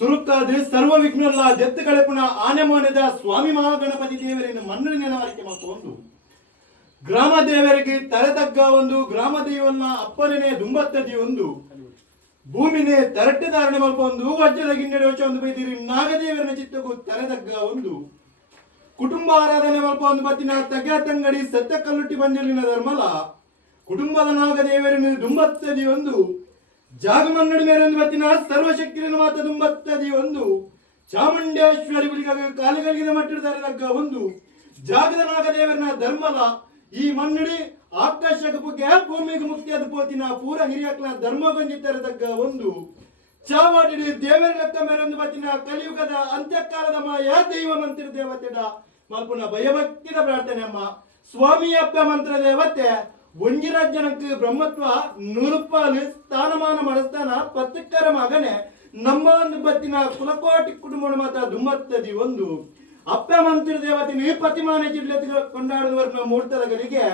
ಸುರುಕಾದ ಸರ್ವ ವಿಘ್ನಲ್ಲ ದೆತ್ತು ಕಳೆಪುಣ ಆನೆ ಮೋನೆದ ಸ್ವಾಮಿ ಮಹಾಗಣಪತಿ ದೇವರನ್ನು ಮನ್ನಡಿನ ಆರೈಕೆ ಮಾಡ್ಕೊಂಡು ಗ್ರಾಮ ದೇವರಿಗೆ ತಲೆತಗ್ಗ ಒಂದು ಗ್ರಾಮ ದೇವನ್ನ ಅಪ್ಪನೇ ದುಂಬತ್ತದಿ ಒಂದು ಭೂಮಿನೇ ತರಟ್ಟೆ ಧಾರಣೆ ಮಲ್ಪ ಒಂದು ವಜ್ರದ ಗಿಣ್ಣೆಡೆ ವಚ ಒಂದು ಬೈದಿರಿ ನಾಗದೇವರನ ಚಿತ್ತಗೂ ತಲೆತಗ್ಗ ಒಂದು ಕುಟುಂಬ ಆರಾಧನೆ ಮಲ್ಪ ಒಂದು ಬತ್ತಿನ ತಗ್ಗ ತಂಗಡಿ ಸತ್ಯ ಕಲ್ಲುಟ್ಟಿ ಬಂಜಲಿನ ಧರ್ಮಲ ಕುಟುಂಬದ ನಾಗದೇವರನ್ನು ದುಂಬತ್ತದಿ ಒಂದು ಜಾಗಮನ್ನಡಿ ಮೇಲೊಂದು ಬತ್ತಿನ ಸರ್ವಶಕ್ತಿಯನ್ನು ಮಾತ ದುಂಬತ್ತದಿ ಒಂದು ಚಾಮುಂಡೇಶ್ವರಿ ಗುಳಿಗಾಗಿ ಕಾಲಿಗಲಿಗಿದ ಮಟ್ಟದ ತಲೆತಗ್ಗ ಒಂದು ಜಾಗದ ನಾಗದೇವರನ ಧರ್ಮಲ ಈ ಮನ್ನಡಿ ಆಕಾಶಕ್ಕೆ ಬುಗ್ಗೆ ಭೂಮಿಗೆ ಮುಕ್ತಿಯಾದ ಪೋತಿನ ಪೂರ ಹಿರಿಯಕ್ಲ ಧರ್ಮಗೊಂಜಿತರ ತಗ್ಗ ಒಂದು ಚಾವಾಡಿ ದೇವರ ಲೆಕ್ಕ ಮೇರೊಂದು ಬತ್ತಿನ ಕಲಿಯುಗದ ಅಂತ್ಯಕಾಲದ ಮಾಯ ದೈವ ಮಂತ್ರ ದೇವತೆಡ ಮಲ್ಪುನ ಭಯಭಕ್ತಿದ ಪ್ರಾರ್ಥನೆ ಅಮ್ಮ ಸ್ವಾಮಿ ಅಪ್ಪ ಮಂತ್ರ ದೇವತೆ ಒಂಜಿರಾಜ್ಯನಕ್ಕೆ ಬ್ರಹ್ಮತ್ವ ನೂರುಪಾಲು ಸ್ಥಾನಮಾನ ಮನಸ್ಥಾನ ಪತ್ತಿಕ್ಕರ ಮಗನೆ ನಮ್ಮ ಒಂದು ಬತ್ತಿನ ಕುಲಕೋಟಿ ಕುಟುಂಬ ಮಾತ ದುಮ್ಮತ್ತದಿ ಒಂದು ಅಪ್ಪ ಮಂತ್ರ ದೇವತೆ ಪತಿಮಾನ ಜಿಲ್ಲೆ ಕೊಂಡಾಡುವ ಮೂರ್ತದಗಳಿಗೆ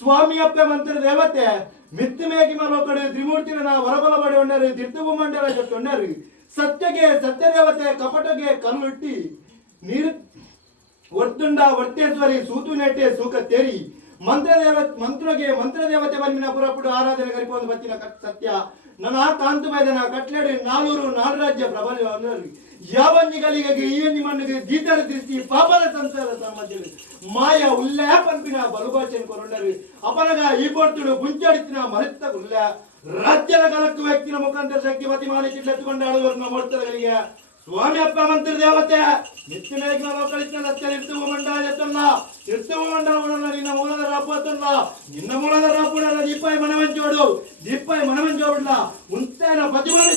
ಸ್ವಾಮಿ ಅಪ್ಪ ಮಂತ್ರ ದೇವತೆ ಮಿತ್ತು ಮೇಗಿ ಮರೋ ಕಡೆ ತ್ರಿಮೂರ್ತಿನ ಹೊರಬಲ ಬಡಿ ಉಂಡರು ತೀರ್ಥಭೂ ಮಂಡಲ ಜೊತ್ತೊಂಡರು ಸತ್ಯಗೆ ಸತ್ಯ ದೇವತೆ ಕಪಟಗೆ ಕಲ್ಲುಟ್ಟಿ ನೀರು ಒರ್ತುಂಡ ವರ್ತೇಶ್ವರಿ ಸೂತು ನೆಟ್ಟೆ ಸೂಕ ತೇರಿ ಮಂತ್ರ ದೇವತೆ ಬಂದಿನ ಪುರಪುಡು ಆರಾಧನೆ ಕರಿಕೊಂಡು ಬತ್ತಿನ ಸತ್ಯ ನನ್ನ ಕಾಂತು ಮೈದನ ಕಟ್ಲೆಡೆ ನಾಲ್ವರು ನಾಲ್ರಾಜ್ಯ ಪ್ರಬಲ ಯಾವಂಜಿಗಳಿಗೆ ಈ ಮಣ್ಣಿಗೆ ದೀತರ ದೃಷ್ಟಿ ಪಾಪದ ಸಂಸಾರ ಸಮಾಜದಲ್ಲಿ ಮಾಯ ಉಲ್ಲೆ ಪಂಪಿನ ಬಲುಭಾಷೆಯನ್ನು ಕೊರೊಂಡರು ಅಪನಗ ಈ ಪೊರ್ತುಡು ಗುಂಚಾಡಿತಿನ ಮರೆತ ಉಲ್ಲ ರಾಜ್ಯದ ಕಲಕ್ಕು ವ್ಯಕ್ತಿನ ಮುಖಾಂತರ ಶಕ್ತಿ ಪತಿಮಾನ ಚಿಟ್ಲೆತ್ತುಕೊಂಡು ಆಳುವರ್ನ ಮೊಡ್ತಗಳಿಗೆ ಸ್ವಾಮಿ ಅಪ್ಪ ಮಂತ್ರ ದೇವತೆ ನಿತ್ಯನಾಗಿ ಕಳಿತ ತೀರ್ಥವ ಮಂಡಲ ಎತ್ತಲ್ಲ ತೀರ್ಥವ ಮಂಡಲ ನಿನ್ನ ಮೂಲದ ರಾಪತ್ತಲ್ಲ ನಿನ್ನ ಮೂಲದ ರಾಪುಡಲ್ಲ ದೀಪಾಯಿ ಮನವಂಚೋಡು ದೀಪಾಯಿ ಮನವಂಚೋಬಿಡ್ಲ ಮುಂತೇನ ಪತಿಮಾನ